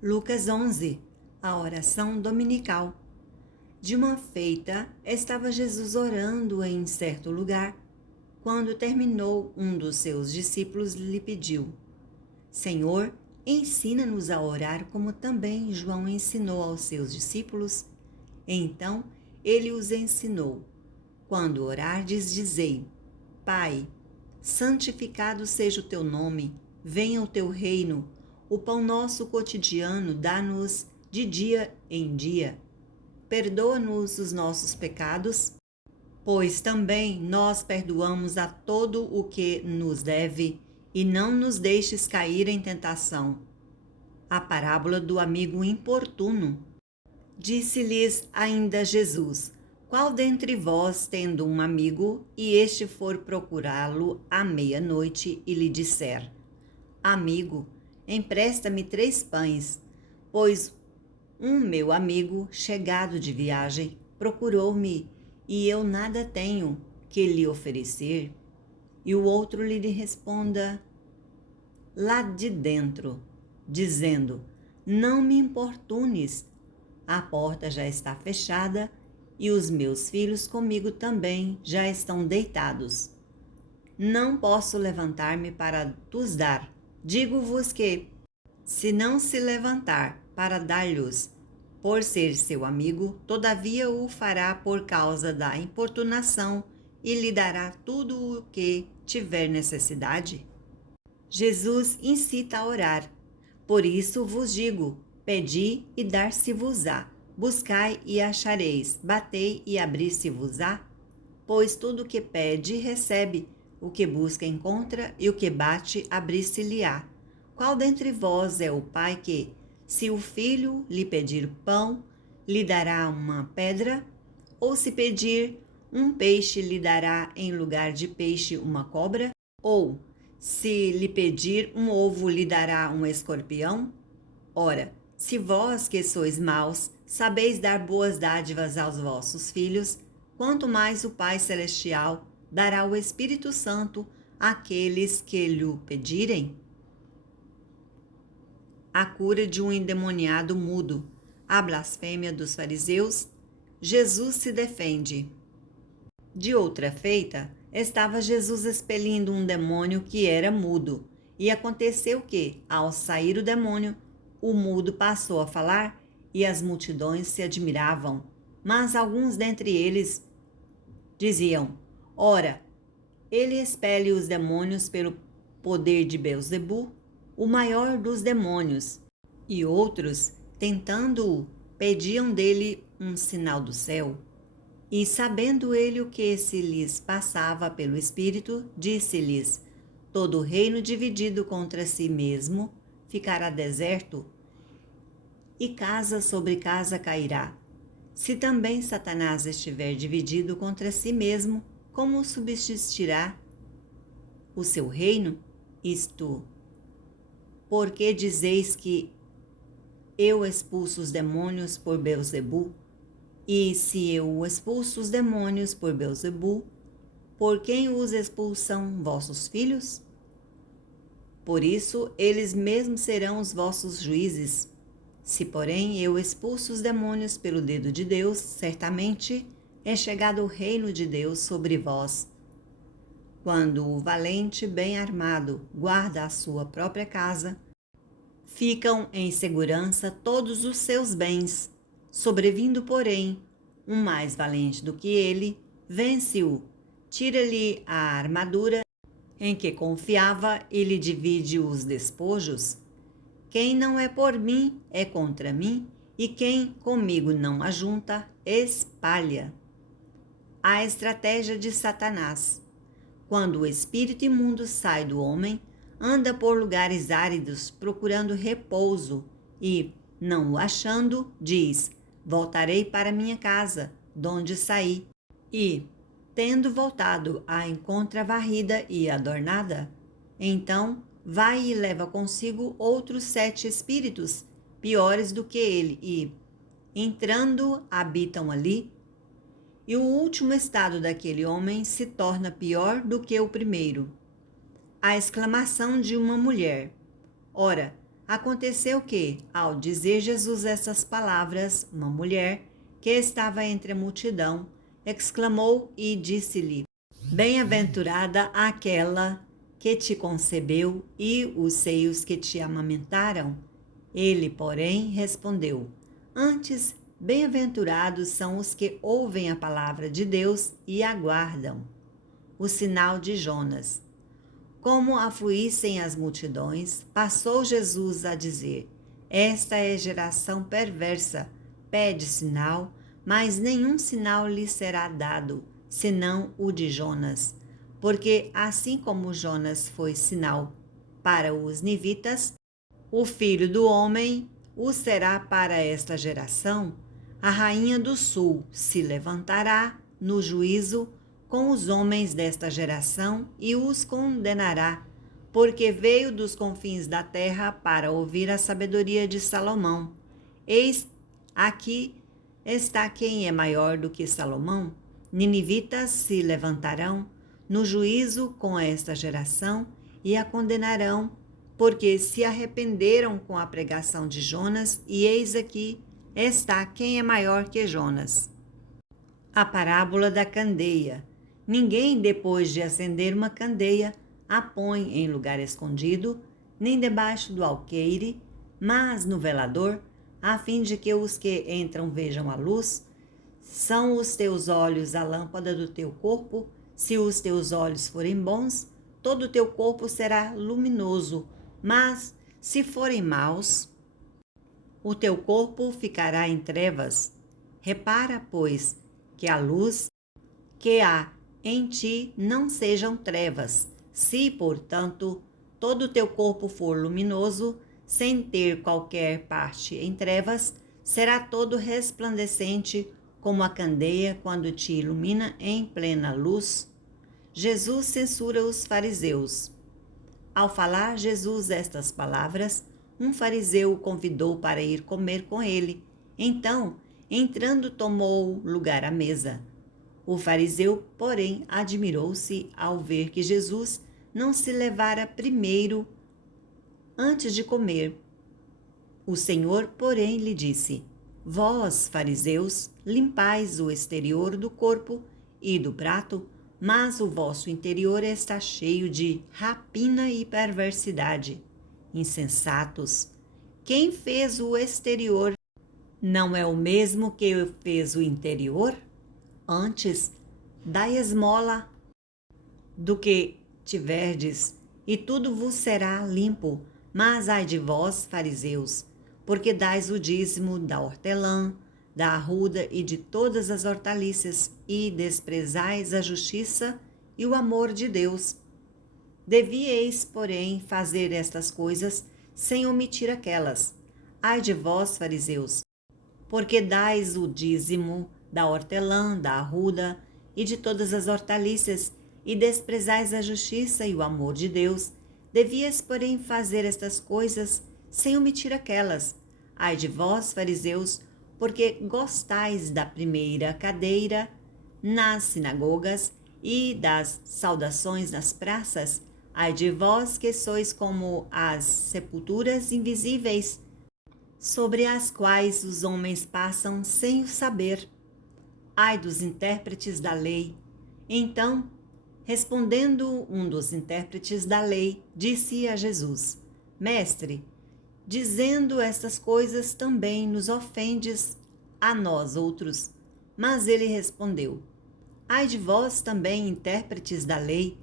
Lucas 11. A oração dominical. De uma feita, estava Jesus orando em certo lugar. Quando terminou, um dos seus discípulos lhe pediu: Senhor, ensina-nos a orar como também João ensinou aos seus discípulos. Então, ele os ensinou: Quando orardes, dizei: Pai, santificado seja o teu nome, venha o teu reino. O pão nosso cotidiano dá-nos de dia em dia. Perdoa-nos os nossos pecados, pois também nós perdoamos a todo o que nos deve, e não nos deixes cair em tentação. A parábola do amigo importuno. Disse-lhes ainda Jesus: Qual dentre vós, tendo um amigo, e este for procurá-lo à meia-noite, e lhe disser: Amigo, empresta-me 3 pães, pois um meu amigo, chegado de viagem, procurou-me, e eu nada tenho que lhe oferecer? E o outro lhe responda lá de dentro, dizendo: Não me importunes, a porta já está fechada e os meus filhos comigo também já estão deitados. Não posso levantar-me para vos dar. Digo-vos que, se não se levantar para dar-lhes, por ser seu amigo, todavia o fará por causa da importunação e lhe dará tudo o que tiver necessidade. Jesus incita a orar. Por isso vos digo: pedi e dar-se-vos-á, buscai e achareis, batei e abrir-se-vos-á. Pois tudo o que pede, recebe, o que busca, encontra, e o que bate, abrir-se-lhe-á. Qual dentre vós é o pai que, se o filho lhe pedir pão, lhe dará uma pedra? Ou se pedir um peixe, lhe dará em lugar de peixe uma cobra? Ou, se lhe pedir um ovo, lhe dará um escorpião? Ora, se vós que sois maus, sabeis dar boas dádivas aos vossos filhos, quanto mais o Pai Celestial dará o Espírito Santo àqueles que lhe pedirem? A cura de um endemoniado mudo. A blasfêmia dos fariseus. Jesus se defende. De outra feita, estava Jesus expelindo um demônio que era mudo. E aconteceu que, ao sair o demônio, o mudo passou a falar e as multidões se admiravam. Mas alguns dentre eles diziam: Ora, ele expele os demônios pelo poder de Beelzebu, o maior dos demônios. E outros, tentando-o, pediam dele um sinal do céu. E sabendo ele o que se lhes passava pelo Espírito, disse-lhes: Todo reino dividido contra si mesmo ficará deserto, e casa sobre casa cairá. Se também Satanás estiver dividido contra si mesmo, como subsistirá o seu reino? Isto, porque dizeis que eu expulso os demônios por Beelzebu? E se eu expulso os demônios por Beelzebu, por quem os expulsam vossos filhos? Por isso, eles mesmos serão os vossos juízes. Se, porém, eu expulso os demônios pelo dedo de Deus, certamente é chegado o reino de Deus sobre vós. Quando o valente bem armado guarda a sua própria casa, ficam em segurança todos os seus bens. Sobrevindo, porém, um mais valente do que ele, vence-o, tira-lhe a armadura em que confiava e lhe divide os despojos. Quem não é por mim é contra mim, e quem comigo não ajunta, espalha. A estratégia de Satanás. Quando o espírito imundo sai do homem, anda por lugares áridos procurando repouso e, não o achando, diz: Voltarei para minha casa, donde saí. E, tendo voltado, a encontra varrida e adornada. Então, vai e leva consigo outros 7 espíritos, piores do que ele, e, entrando, habitam ali. E o último estado daquele homem se torna pior do que o primeiro. A exclamação de uma mulher: Ora, Aconteceu que, ao dizer Jesus essas palavras, uma mulher que estava entre a multidão exclamou e disse-lhe: Bem-aventurada aquela que te concebeu e os seios que te amamentaram. Ele, porém, respondeu: Antes, bem-aventurados são os que ouvem a palavra de Deus e aguardam o sinal de Jonas. Como afluíssem as multidões, passou Jesus a dizer: Esta é geração perversa, pede sinal, mas nenhum sinal lhe será dado, senão o de Jonas. Porque assim como Jonas foi sinal para os nivitas, o Filho do Homem o será para esta geração. A rainha do sul se levantará no juízo com os homens desta geração e os condenará, porque veio dos confins da terra para ouvir a sabedoria de Salomão. Eis aqui está quem é maior do que Salomão. Ninivitas se levantarão no juízo com esta geração e a condenarão, porque se arrependeram com a pregação de Jonas, e eis aqui está quem é maior que Jonas. A parábola da candeia. Ninguém, depois de acender uma candeia, a põe em lugar escondido, nem debaixo do alqueire, mas no velador, a fim de que os que entram vejam a luz. São os teus olhos a lâmpada do teu corpo. Se os teus olhos forem bons, todo o teu corpo será luminoso, mas se forem maus, o teu corpo ficará em trevas. Repara, pois, que a luz que há em ti não sejam trevas. Se, portanto, todo o teu corpo for luminoso, sem ter qualquer parte em trevas, será todo resplandecente como a candeia quando te ilumina em plena luz. Jesus censura os fariseus. Ao falar Jesus estas palavras, um fariseu o convidou para ir comer com ele. Então, entrando, tomou lugar à mesa. O fariseu, porém, admirou-se ao ver que Jesus não se levara primeiro antes de comer. O Senhor, porém, lhe disse: Vós, fariseus, limpais o exterior do corpo e do prato, mas o vosso interior está cheio de rapina e perversidade. Insensatos! Quem fez o exterior não é o mesmo que fez o interior? Antes, dai esmola do que tiverdes, e tudo vos será limpo. Mas ai de vós, fariseus, porque dais o dízimo da hortelã, da arruda e de todas as hortaliças, e desprezais a justiça e o amor de Deus. Devieis, porém, fazer estas coisas sem omitir aquelas. Ai de vós, fariseus, porque dais o dízimo da hortelã, da arruda e de todas as hortaliças, e desprezais a justiça e o amor de Deus. Devias, porém, fazer estas coisas sem omitir aquelas. Ai de vós, fariseus, porque gostais da primeira cadeira nas sinagogas e das saudações nas praças. Ai de vós que sois como as sepulturas invisíveis, sobre as quais os homens passam sem o saber. Ai dos intérpretes da lei. Então, respondendo um dos intérpretes da lei, disse a Jesus: Mestre, dizendo estas coisas também nos ofendes a nós outros. Mas ele respondeu: Ai de vós também, intérpretes da lei,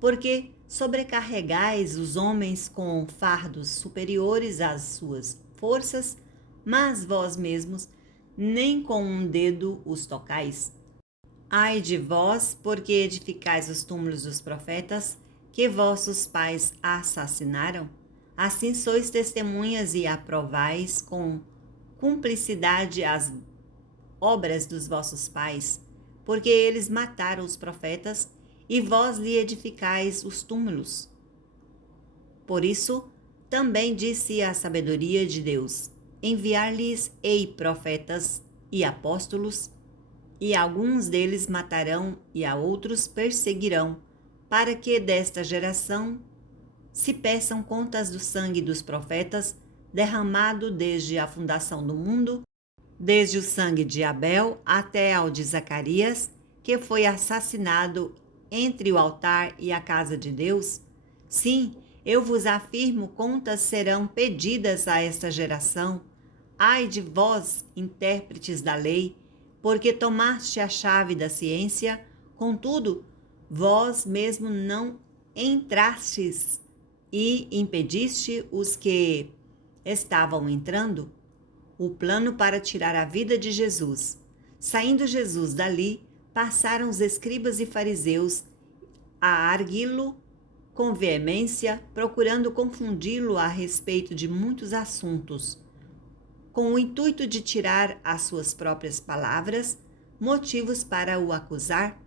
porque sobrecarregais os homens com fardos superiores às suas forças, mas vós mesmos nem com um dedo os tocais. Ai de vós, porque edificais os túmulos dos profetas que vossos pais assassinaram. Assim sois testemunhas e aprovais com cumplicidade as obras dos vossos pais, porque eles mataram os profetas e vós lhe edificais os túmulos. Por isso, também disse a sabedoria de Deus: enviar-lhes-ei profetas e apóstolos, e alguns deles matarão e a outros perseguirão, para que desta geração se peçam contas do sangue dos profetas, derramado desde a fundação do mundo, desde o sangue de Abel até ao de Zacarias, que foi assassinado entre o altar e a casa de Deus? Sim, eu vos afirmo, contas serão pedidas a esta geração. Ai de vós, intérpretes da lei, porque tomaste a chave da ciência, contudo, vós mesmo não entrastes e impediste os que estavam entrando. O plano para tirar a vida de Jesus. Saindo Jesus dali, passaram os escribas e fariseus a arguí-lo com veemência, procurando confundi-lo a respeito de muitos assuntos, com o intuito de tirar às suas próprias palavras motivos para o acusar.